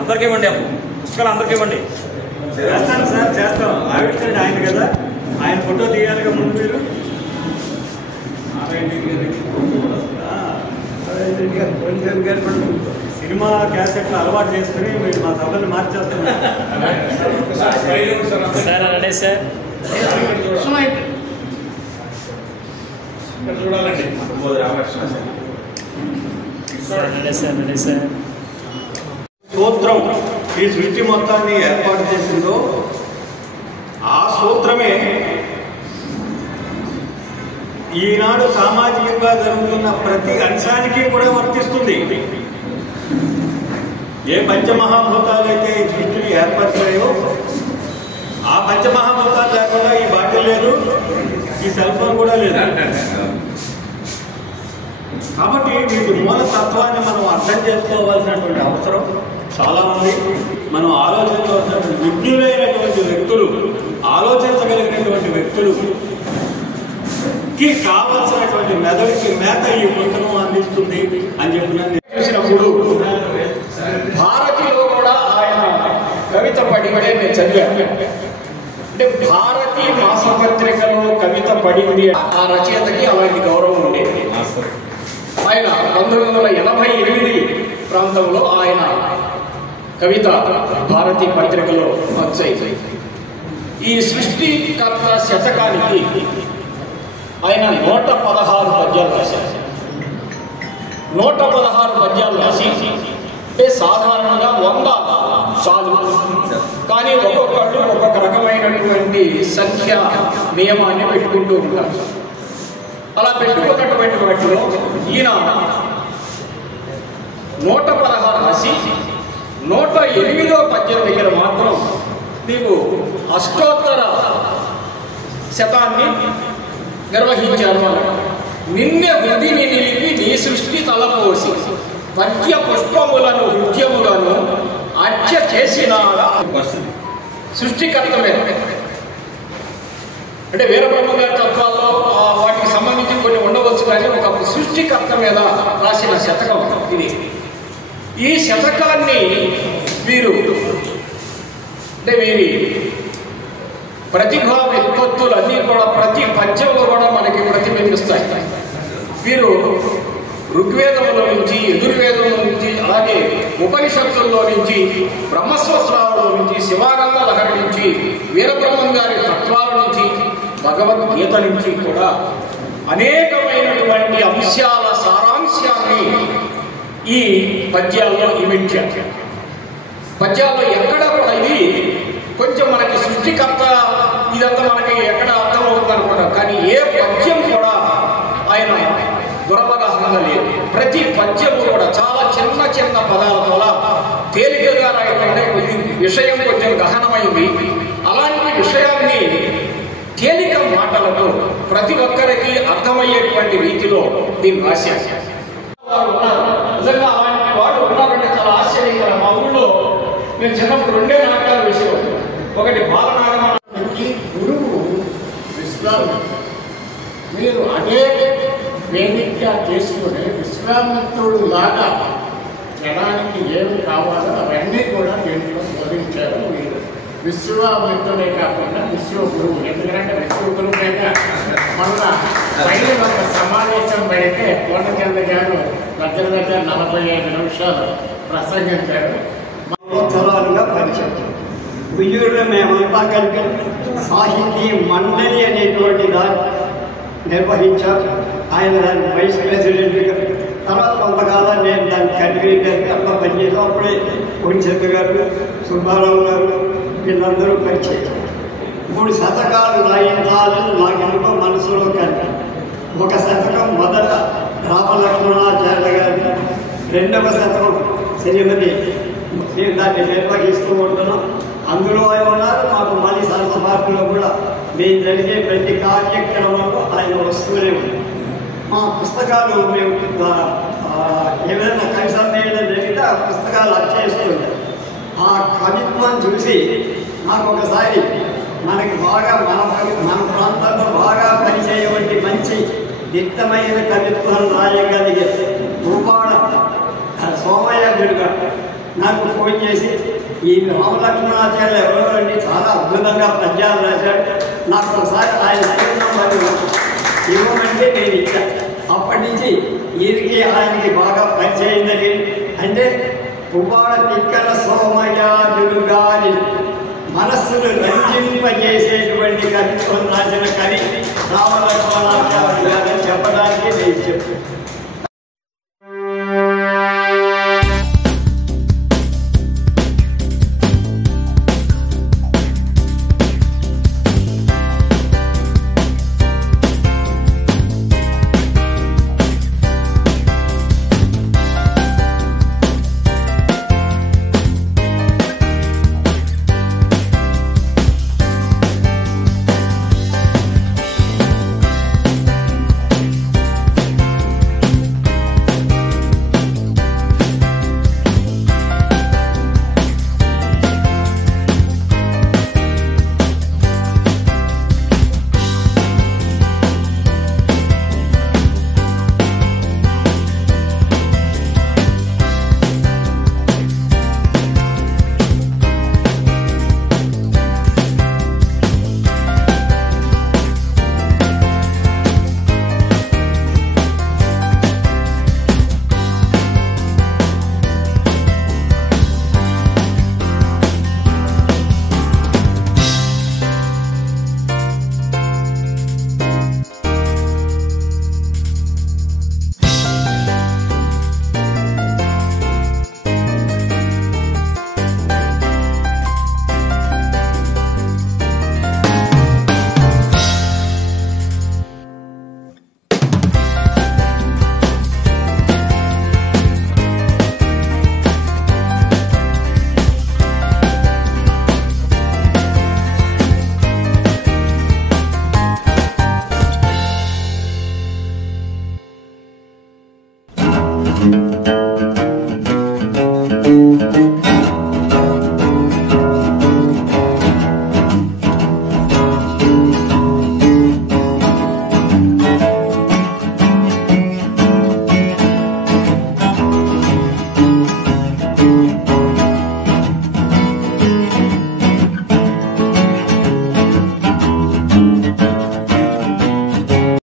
అందరికీ ఇవ్వండి, పుస్తకాలు అందరికీ ఇవ్వండి. చేస్తాను సార్, చేస్తాం. ఆవిష్కరణ ఆయన కదా, ఆయన ఫోటో తీయాలిగా ముందు మీరు. సినిమా క్యాసెట్లు అలవాటు చేసుకుని మీరు మా సభని మార్చేస్తున్నారు సార్. అలానే సార్ చూడాలండి. సూత్రం ఈ సృష్టి మొత్తాన్ని ఏర్పాటు చేసిందో ఆ సూత్రమే ఈనాడు సామాజికంగా జరుగుతున్న ప్రతి అంశానికి కూడా వర్తిస్తుంది. ఏ పంచమహాభూతాలు అయితే ఈ సృష్టిని ఏర్పరిచాయో ఆ పంచమహాభూతాలు లేకుండా ఈ బాటిల్ లేదు, ఈ సెల్ ఫోన్ కూడా లేదు. కాబట్టి వీటి మూల తత్వాన్ని మనం అర్థం చేసుకోవాల్సినటువంటి అవసరం చాలా ఉంది. మనం ఆలోచించవలసినటువంటి విజ్ఞులైనటువంటి వ్యక్తులు, ఆలోచించగలిగినటువంటి వ్యక్తులకి కావలసినటువంటి మెదడుకి మేత ఈ పుస్తకం అందిస్తుంది అని చెప్పి చూసినప్పుడు భారతిలో కూడా ఆయన కవిత పడిందే నేను చదివాను. అంటే భారతి మాసపత్రికలో కవిత పడింది, ఆ రచయితకి అలాంటి గౌరవం ఉండేది. ఆయన 1988 ప్రాంతంలో ఆయన కవిత భారతీ పత్రికలో వచ్చాయి. ఈ సృష్టికర్త శతకానికి ఆయన 116 పద్యాలు రాశారు. 116 పద్యాలు రాసి అంటే సాధారణంగా 100 చాలు, కానీ ఒక్కొక్కళ్ళు ఒక్కొక్క రకమైనటువంటి సంఖ్య నియమాన్ని పెట్టుకుంటూ ఉంటారు. అలా పెట్టుకున్నటువంటి వాటిలో ఈయన 116 రాసి 108వ పద్యం దగ్గర మాత్రం నీవు అష్టోత్తర శతాన్ని నిర్వహించారు అన్నాడు. నిన్నే హృదిని నిలిపి నీ సృష్టి తలపోసి పద్య పుష్పములను నృత్యములను అర్చ చేసిన సృష్టికర్తమే. అంటే వీరబ్రహ్మ గారి తత్వాల్లో వాటికి సంబంధించి కొన్ని ఉండవచ్చు, కానీ ఒక సృష్టికర్త మీద రాసిన శతకం ఇది. ఈ శతకాన్ని వీరు అంటే వీరి ప్రతిభా విత్పత్తులన్నీ కూడా ప్రతి పద్యంలో కూడా మనకి ప్రతిబింబిస్తాయి. వీరు ఋగ్వేదంలో నుంచి, యజుర్వేదం నుంచి, అలాగే ఉపనిషత్తుల్లో నుంచి, బ్రహ్మసూత్రాలలో నుంచి, శివానంద లహరి నుంచి, వీరబ్రహ్మం గారి తత్వాల నుంచి, భగవద్గీత నుంచి కూడా అనేకమైనటువంటి అంశాల సారాంశాన్ని ఈ పద్యాల్లో ఇమిడ్చారు. పద్యాల్లో ఎక్కడ కూడా ఇది కొంచెం మనకి సృష్టికర్త ఇదంతా మనకి ఎక్కడ అర్థమవుతుంది అనుకుంటాం, కానీ ఏ పద్యం కూడా ఆయన దురవగాహన లేదు. ప్రతి పద్యము కూడా చాలా చిన్న చిన్న పదాల తేలికగా రాయటంటే విషయం కొంచెం గహనమైంది. అలాంటి విషయాన్ని తేలిక మాటలతో ప్రతి ఒక్కరికి అర్థమయ్యేటువంటి రీతిలో దీన్ని రాశారు. నిజంగా అలాంటి వాడు ఉన్నారంటే చాలా ఆశ్చర్యంగా. మా ఊళ్ళో నేను చిన్నప్పుడు 2 నాటకాలు వేసేవాడు. ఒకటి బాలనాగమానికి గురువు విశ్వామిత్రుడు. మీరు అదే వేదికగా చేసుకుని విశ్వామిత్రుడు లాగా జనానికి ఏమి కావాలో అవన్నీ కూడా దీంట్లో బోధించారు. మీరు విశ్వామిత్రుడే కాకుండా విశ్వగురువు. ఎందుకంటే విశ్వగురువు మీద మళ్ళా మళ్ళీ ఒక సమావేశం పెడితే కోటచంద్ర గారు దగ్గర 45 నిమిషాలు ప్రసంగించారు. సంవత్సరాలుగా పరిచయం. ఉయ్యూరులో మేమంతా కలిపి సాహితీ మండలి అనేటువంటి దాన్ని నిర్వహించాం. ఆయన దాని వైస్ ప్రెసిడెంట్గా, తర్వాత కొంతకాలం నేను దాని కన్వీనర్గా అట్లా పనిచేసాం. అప్పుడే కొంచెంత గారు, సుబ్బారావు గారు వీళ్ళందరూ పరిచయం. 3 శతకాలు రాయించాలని నాకెందుకో మనసులో కలిపి ఒక శతకం మొదట రామలక్ష్మణాచార్య గారి, 2వ శతకం శ్రీమతి. నేను దాన్ని నిర్వహిస్తూ ఉంటున్నాం. అందులో ఉన్నారు. మాకు మళ్ళీ సరస పార్కులో కూడా మేము జరిగే ప్రతి కార్యక్రమంలో ఆయన వస్తూనే ఉంది. మా పుస్తకాలు మేము ఏదైనా కవి సమ్మేళనం జరిగితే ఆ పుస్తకాలు అర్చేస్తుంటాం. ఆ కవిత్వం చూసి నాకు ఒకసారి మనకి బాగా మన ప్రాంతంలో బాగా పనిచేయబట్టి మంచి దిట్టమైన కవిత్వం రాయగలిగే రూపాడ సోమయ్య నాకు ఫోన్ చేసి ఈ రామలక్ష్మణాచార్య ఎవరండి చాలా అద్భుతంగా పద్యాలు రాశాడు, నాకు ఒకసారి ఆయన ఫోన్ నంబర్ ఇవ్వమంటే నేను ఇచ్చాను. అప్పటి నుంచి ఈయనకి ఆయనకి బాగా పరిచయిందని, అంటే పువ్వాడ తిక్కల సోమయాజులు గారి మనస్సును రంజింపజేసేటువంటి కవిత్వం రాసిన కవి రామలక్ష్మణాచార్యులు గారని చెప్పడానికి నేను చెప్పాను. Thank you.